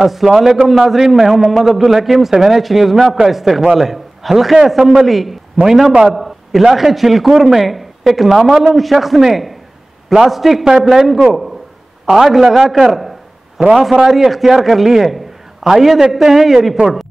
अस्सलाम वालेकुम नाजरीन, मैं हूं मोहम्मद अब्दुल हकीम। 7H न्यूज़ में आपका इस्तकबाल है। हल्के असम्बली मोइनाबाद इलाके चिलकूर में एक नामालूम शख्स ने प्लास्टिक पाइपलाइन को आग लगाकर राह फरारी अख्तियार कर ली है। आइए देखते हैं ये रिपोर्ट।